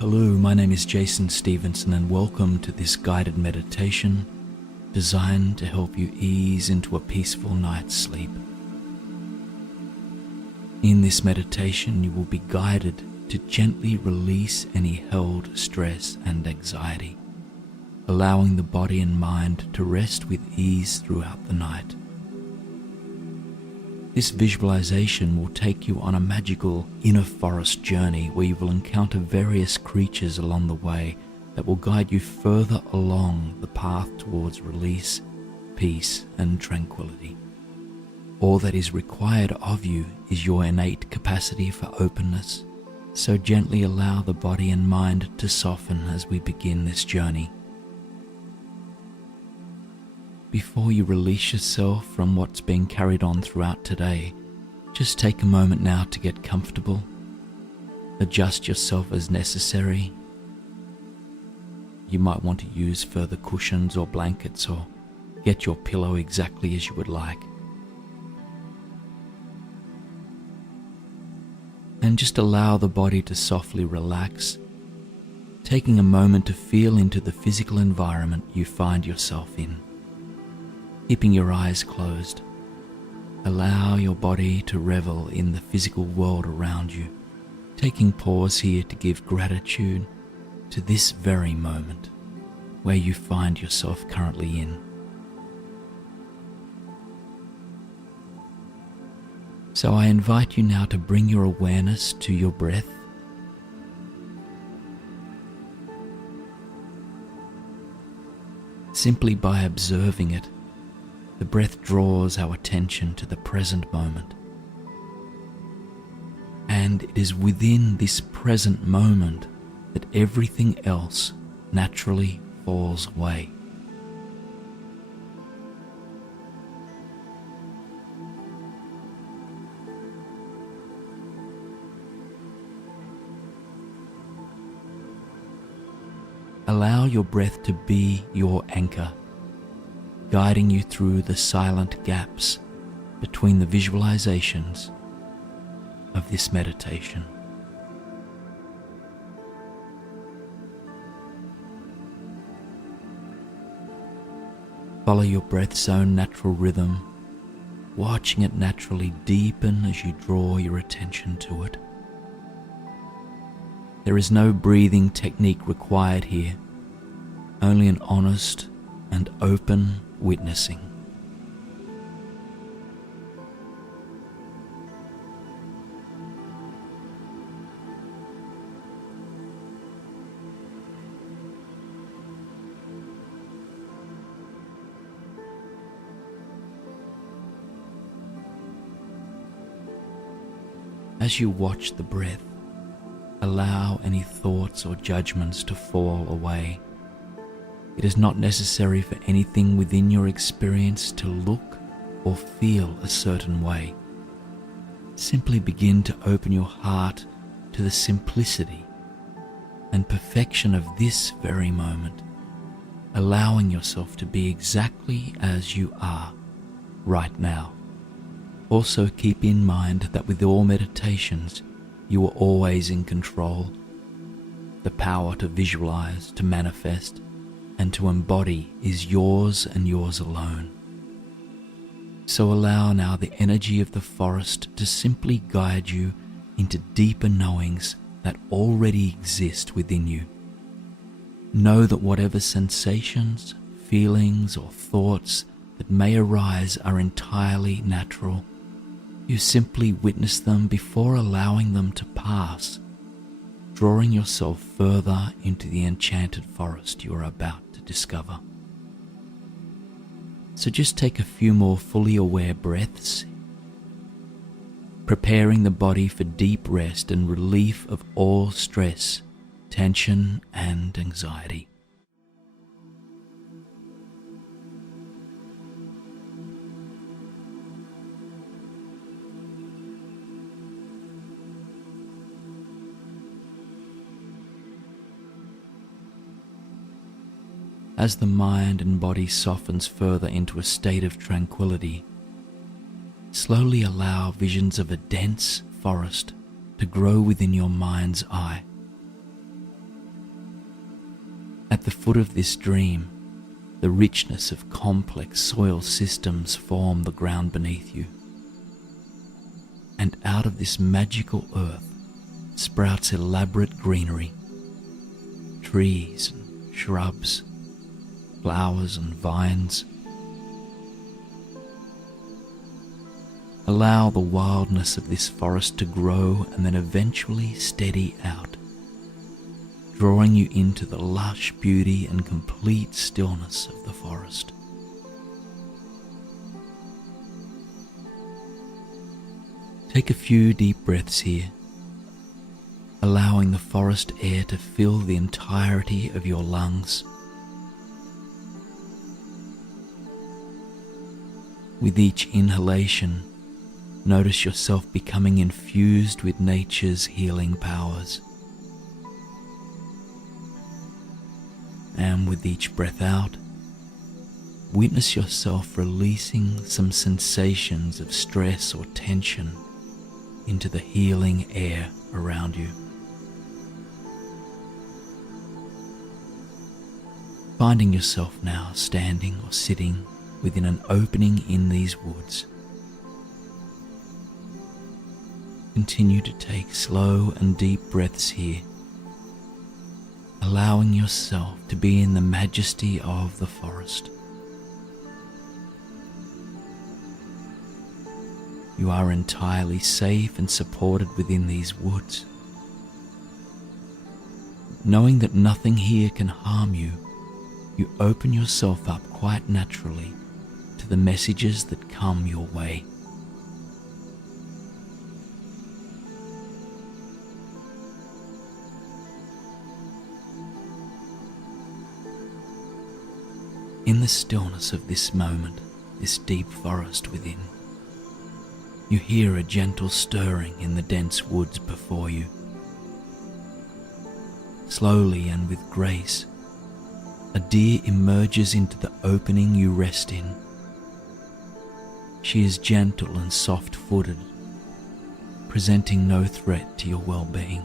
Hello, my name is Jason Stevenson and welcome to this guided meditation designed to help you ease into a peaceful night's sleep. In this meditation, you will be guided to gently release any held stress and anxiety, allowing the body and mind to rest with ease throughout the night. This visualization will take you on a magical inner forest journey where you will encounter various creatures along the way that will guide you further along the path towards release, peace, and tranquility. All that is required of you is your innate capacity for openness, so gently allow the body and mind to soften as we begin this journey. Before you release yourself from what's being carried on throughout today, just take a moment now to get comfortable. Adjust yourself as necessary. You might want to use further cushions or blankets, or get your pillow exactly as you would like. And just allow the body to softly relax, taking a moment to feel into the physical environment you find yourself in. Keeping your eyes closed, allow your body to revel in the physical world around you, taking pause here to give gratitude to this very moment where you find yourself currently in. So I invite you now to bring your awareness to your breath. Simply by observing it, the breath draws our attention to the present moment. And it is within this present moment that everything else naturally falls away. Allow your breath to be your anchor, guiding you through the silent gaps between the visualizations of this meditation. Follow your breath's own natural rhythm, watching it naturally deepen as you draw your attention to it. There is no breathing technique required here, only an honest and open witnessing. As you watch the breath, allow any thoughts or judgments to fall away. It is not necessary for anything within your experience to look or feel a certain way. Simply begin to open your heart to the simplicity and perfection of this very moment, allowing yourself to be exactly as you are right now. Also keep in mind that with all meditations, you are always in control. The power to visualize, to manifest, and to embody is yours and yours alone. So allow now the energy of the forest to simply guide you into deeper knowings that already exist within you. Know that whatever sensations, feelings, or thoughts that may arise are entirely natural. You simply witness them before allowing them to pass, drawing yourself further into the enchanted forest you are about to discover. So just take a few more fully aware breaths, preparing the body for deep rest and relief of all stress, tension, and anxiety. As the mind and body softens further into a state of tranquility, slowly allow visions of a dense forest to grow within your mind's eye. At the foot of this dream, the richness of complex soil systems form the ground beneath you. And out of this magical earth sprouts elaborate greenery, trees and shrubs, flowers and vines. Allow the wildness of this forest to grow and then eventually steady out, drawing you into the lush beauty and complete stillness of the forest. Take a few deep breaths here, allowing the forest air to fill the entirety of your lungs. With each inhalation, notice yourself becoming infused with nature's healing powers. And with each breath out, witness yourself releasing some sensations of stress or tension into the healing air around you. Finding yourself now standing or sitting within an opening in these woods. Continue to take slow and deep breaths here, allowing yourself to be in the majesty of the forest. You are entirely safe and supported within these woods. Knowing that nothing here can harm you, you open yourself up quite naturally to the messages that come your way. In the stillness of this moment, this deep forest within, you hear a gentle stirring in the dense woods before you. Slowly and with grace, a deer emerges into the opening you rest in. She is gentle and soft-footed, presenting no threat to your well-being.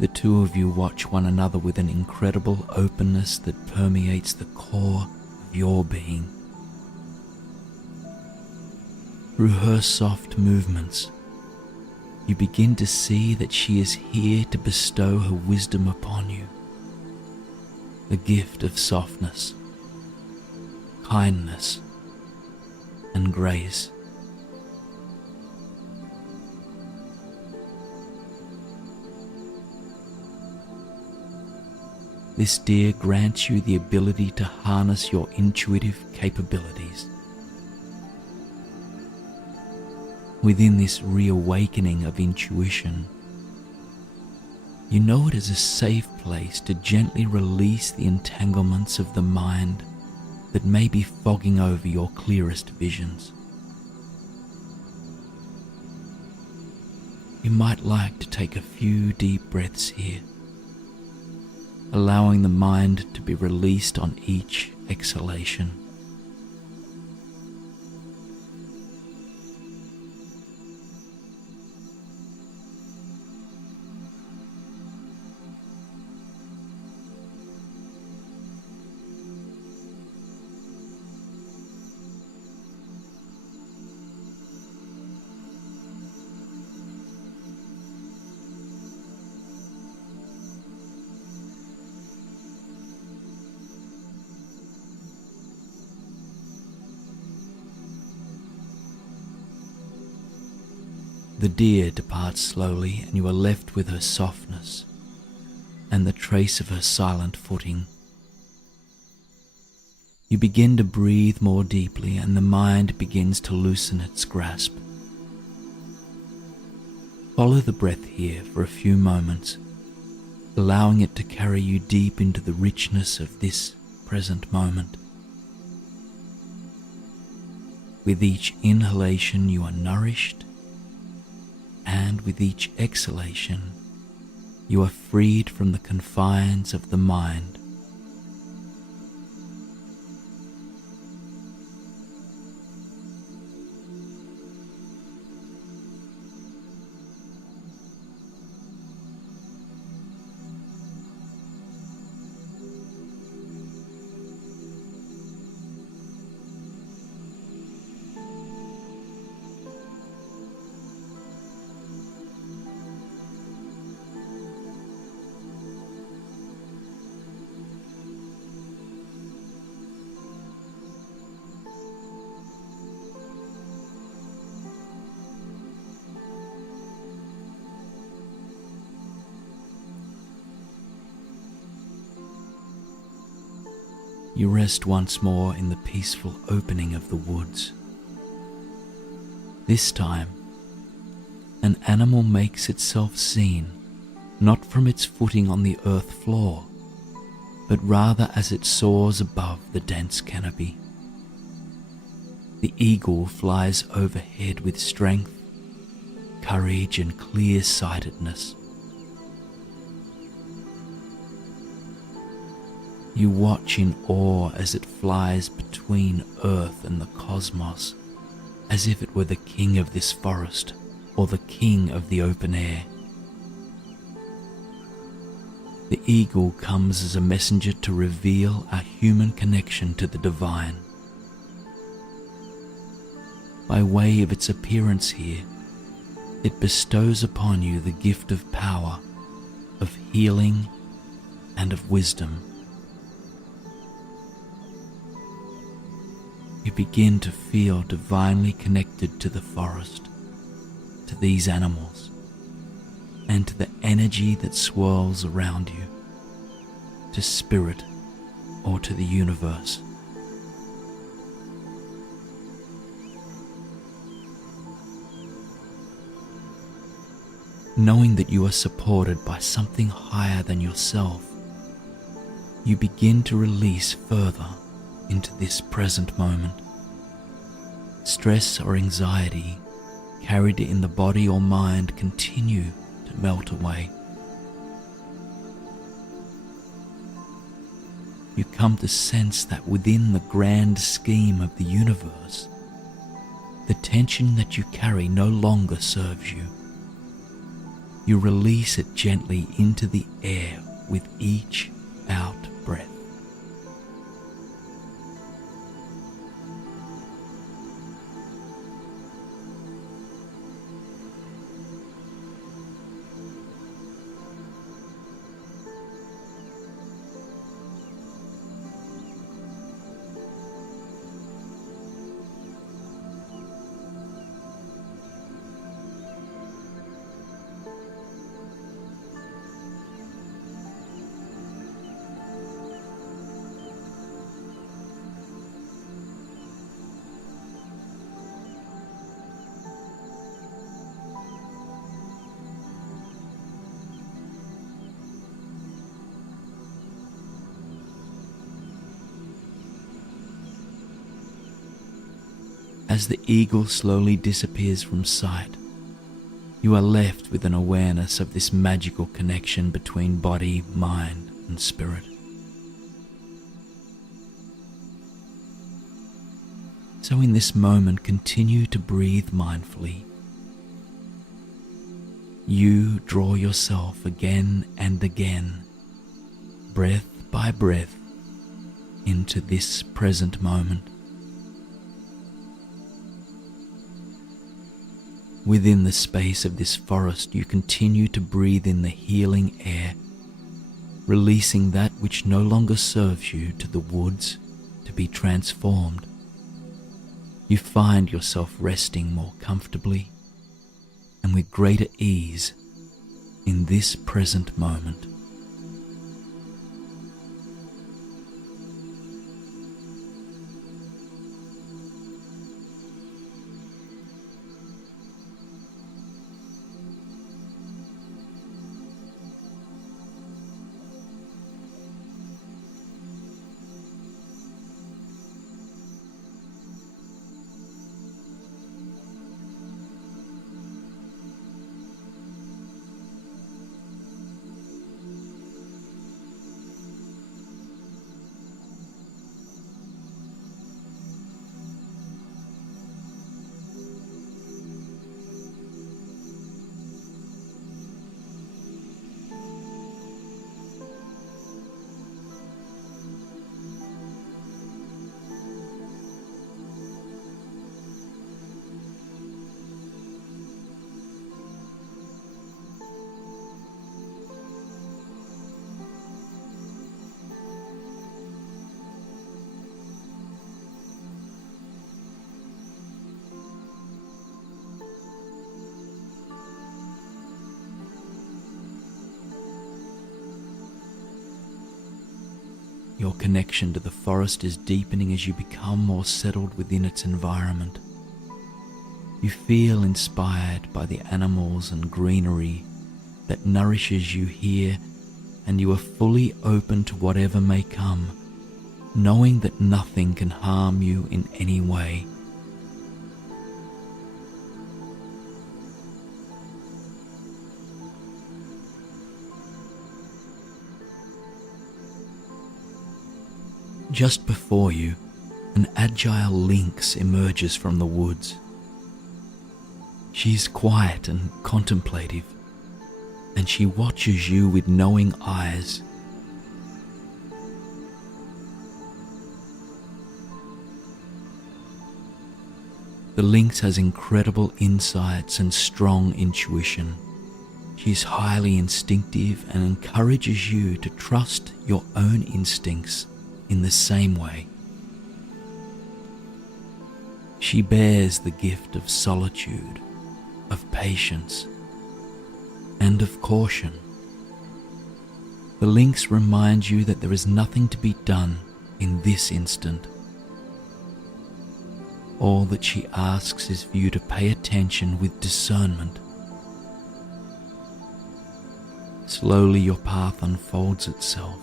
The two of you watch one another with an incredible openness that permeates the core of your being. Through her soft movements, you begin to see that she is here to bestow her wisdom upon you, the gift of softness, kindness, and grace. This deer grants you the ability to harness your intuitive capabilities. Within this reawakening of intuition, you know it is a safe place to gently release the entanglements of the mind that may be fogging over your clearest visions. You might like to take a few deep breaths here, allowing the mind to be released on each exhalation. The deer departs slowly, and you are left with her softness and the trace of her silent footing. You begin to breathe more deeply, and the mind begins to loosen its grasp. Follow the breath here for a few moments, allowing it to carry you deep into the richness of this present moment. With each inhalation you are nourished, and with each exhalation, you are freed from the confines of the mind. You rest once more in the peaceful opening of the woods. This time, an animal makes itself seen, not from its footing on the earth floor, but rather as it soars above the dense canopy. The eagle flies overhead with strength, courage, and clear-sightedness. You watch in awe as it flies between Earth and the cosmos, as if it were the king of this forest or the king of the open air. The eagle comes as a messenger to reveal our human connection to the divine. By way of its appearance here, it bestows upon you the gift of power, of healing, and of wisdom. You begin to feel divinely connected to the forest, to these animals, and to the energy that swirls around you, to spirit or to the universe. Knowing that you are supported by something higher than yourself, you begin to release further into this present moment. Stress or anxiety carried in the body or mind continue to melt away. You come to sense that within the grand scheme of the universe, the tension that you carry no longer serves you. You release it gently into the air with each out breath. As the eagle slowly disappears from sight, you are left with an awareness of this magical connection between body, mind, and spirit. So in this moment, continue to breathe mindfully. You draw yourself again and again, breath by breath, into this present moment. Within the space of this forest, you continue to breathe in the healing air, releasing that which no longer serves you to the woods to be transformed. You find yourself resting more comfortably and with greater ease in this present moment. your connection to the forest is deepening as you become more settled within its environment. You feel inspired by the animals and greenery that nourishes you here, and you are fully open to whatever may come, knowing that nothing can harm you in any way. Just before you, an agile lynx emerges from the woods. She is quiet and contemplative, and she watches you with knowing eyes. The lynx has incredible insights and strong intuition. She is highly instinctive and encourages you to trust your own instincts in the same way. She bears the gift of solitude, of patience, and of caution. The lynx reminds you that there is nothing to be done in this instant. All that she asks is for you to pay attention with discernment. Slowly your path unfolds itself.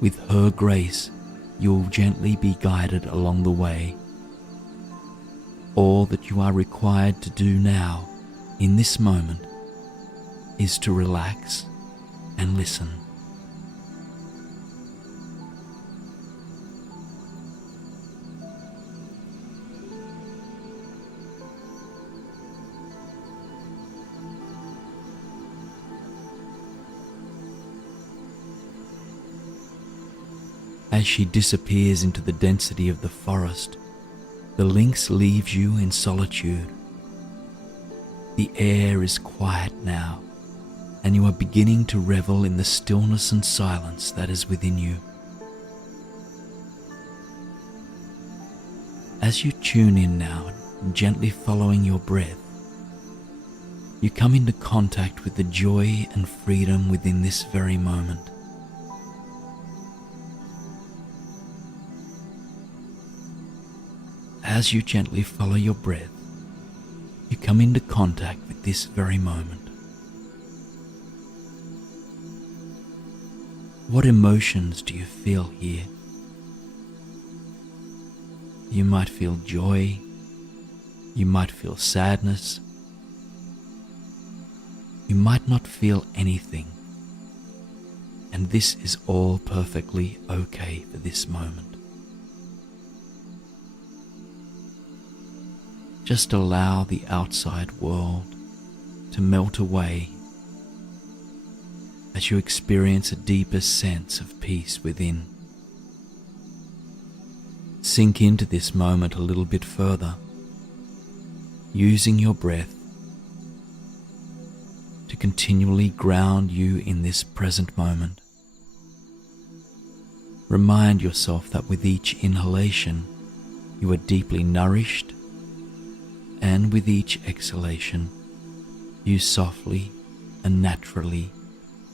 With her grace, you will gently be guided along the way. All that you are required to do now, in this moment, is to relax and listen. As she disappears into the density of the forest, the lynx leaves you in solitude. The air is quiet now, and you are beginning to revel in the stillness and silence that is within you. As you tune in now, gently following your breath, you come into contact with the joy and freedom within this very moment. As you gently follow your breath, you come into contact with this very moment. What emotions do you feel here? You might feel joy, you might feel sadness, you might not feel anything, and this is all perfectly okay for this moment. Just allow the outside world to melt away as you experience a deeper sense of peace within. Sink into this moment a little bit further, using your breath to continually ground you in this present moment. Remind yourself that with each inhalation, you are deeply nourished, and with each exhalation, you softly and naturally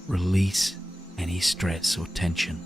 release any stress or tension.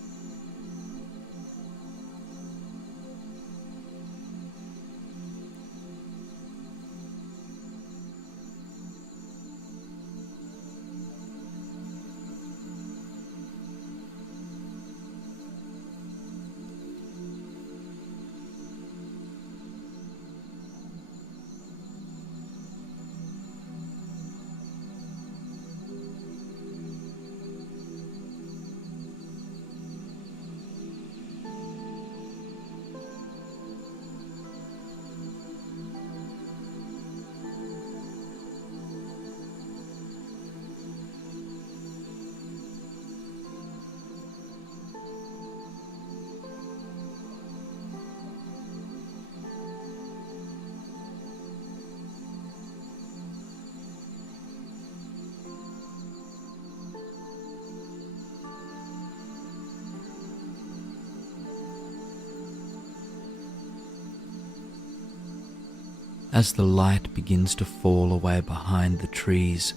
As the light begins to fall away behind the trees,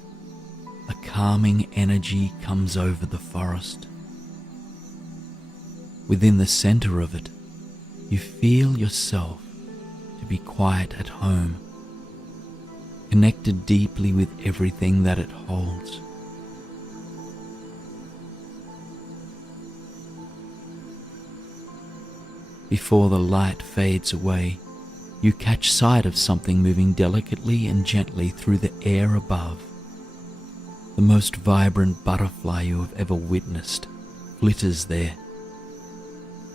a calming energy comes over the forest. Within the center of it, you feel yourself to be quite at home, connected deeply with everything that it holds. Before the light fades away, you catch sight of something moving delicately and gently through the air above. The most vibrant butterfly you have ever witnessed glitters there,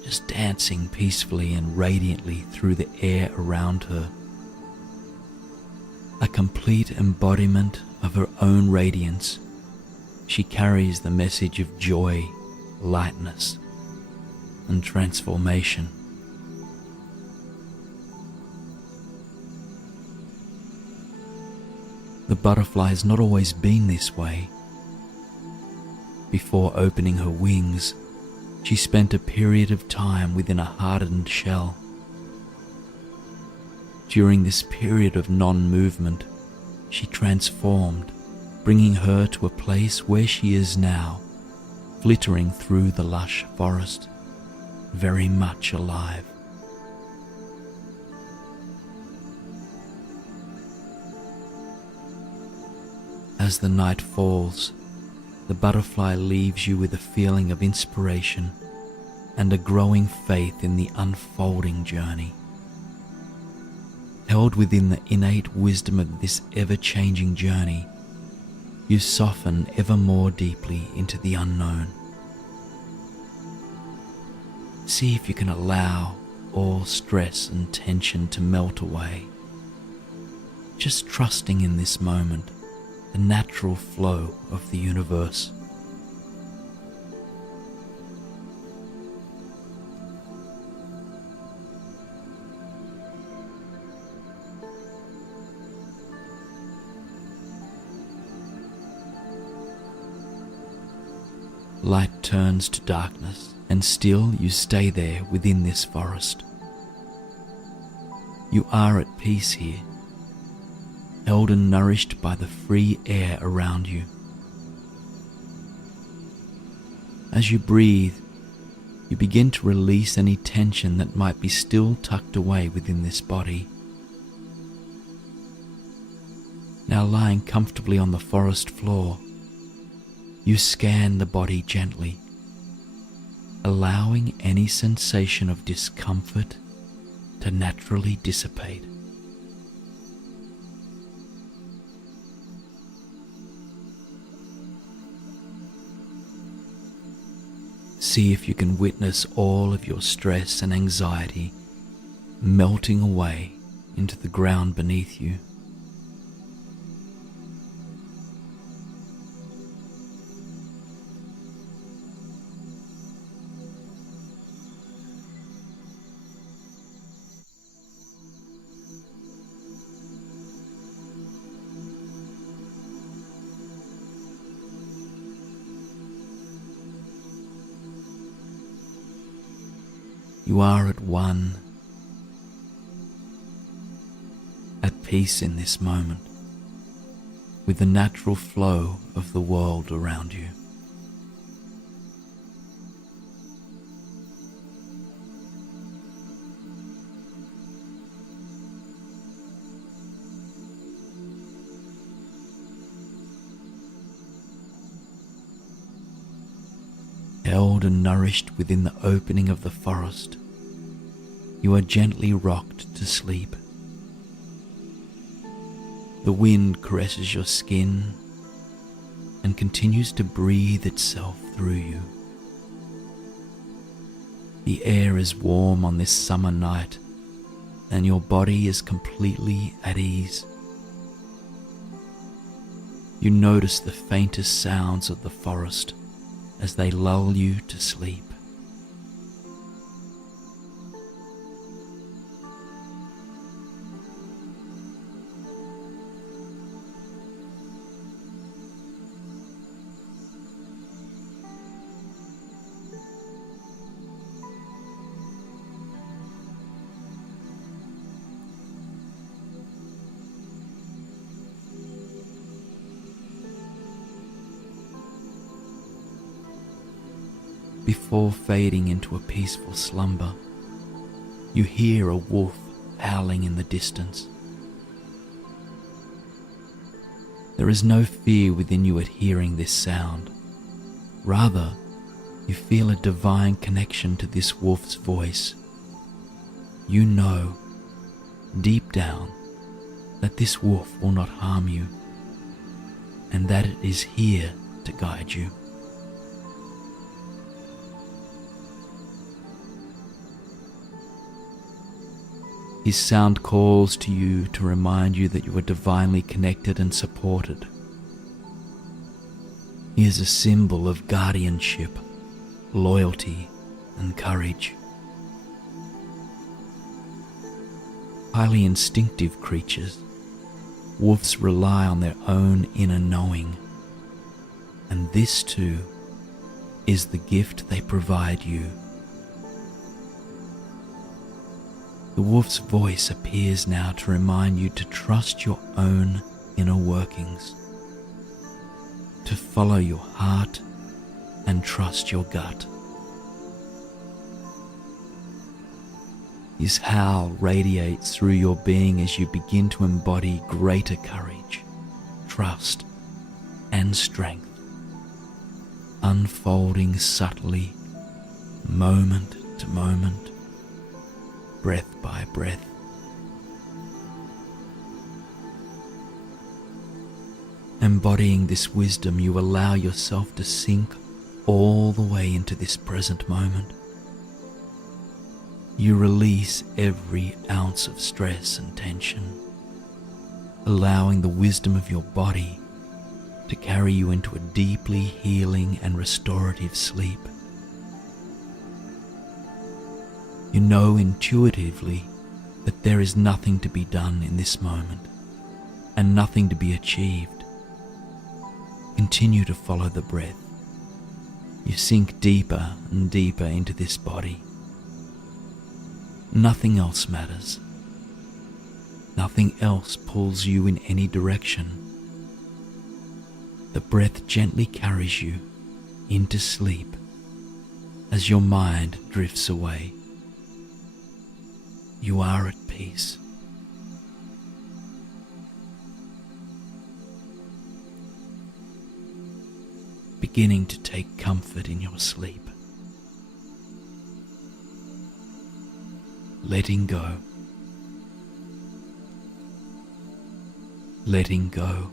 just dancing peacefully and radiantly through the air around her. A complete embodiment of her own radiance, she carries the message of joy, lightness, and transformation. The butterfly has not always been this way. Before opening her wings, she spent a period of time within a hardened shell. During this period of non-movement, she transformed, bringing her to a place where she is now, flittering through the lush forest, very much alive. As the night falls, the butterfly leaves you with a feeling of inspiration and a growing faith in the unfolding journey. Held within the innate wisdom of this ever-changing journey, you soften ever more deeply into the unknown. See if you can allow all stress and tension to melt away, just trusting in this moment, the natural flow of the universe. Light turns to darkness, and still you stay there within this forest. You are at peace here, held and nourished by the free air around you. As you breathe, you begin to release any tension that might be still tucked away within this body. Now lying comfortably on the forest floor, you scan the body gently, allowing any sensation of discomfort to naturally dissipate. See if you can witness all of your stress and anxiety melting away into the ground beneath you. You are at one, at peace in this moment, with the natural flow of the world around you. Held and nourished within the opening of the forest, you are gently rocked to sleep. The wind caresses your skin and continues to breathe itself through you. The air is warm on this summer night, and your body is completely at ease. You notice the faintest sounds of the forest as they lull you to sleep. Before fading into a peaceful slumber, you hear a wolf howling in the distance. There is no fear within you at hearing this sound. Rather, you feel a divine connection to this wolf's voice. You know, deep down, that this wolf will not harm you, and that it is here to guide you. His sound calls to you to remind you that you are divinely connected and supported. He is a symbol of guardianship, loyalty, and courage. Highly instinctive creatures, wolves rely on their own inner knowing, and this too is the gift they provide you. The wolf's voice appears now to remind you to trust your own inner workings, to follow your heart and trust your gut. His howl radiates through your being as you begin to embody greater courage, trust, and strength, unfolding subtly, moment to moment, breath by breath. Embodying this wisdom, you allow yourself to sink all the way into this present moment. You release every ounce of stress and tension, allowing the wisdom of your body to carry you into a deeply healing and restorative sleep. You know intuitively that there is nothing to be done in this moment and nothing to be achieved. Continue to follow the breath. You sink deeper and deeper into this body. Nothing else matters. Nothing else pulls you in any direction. The breath gently carries you into sleep as your mind drifts away. You are at peace. Beginning to take comfort in your sleep. Letting go. Letting go.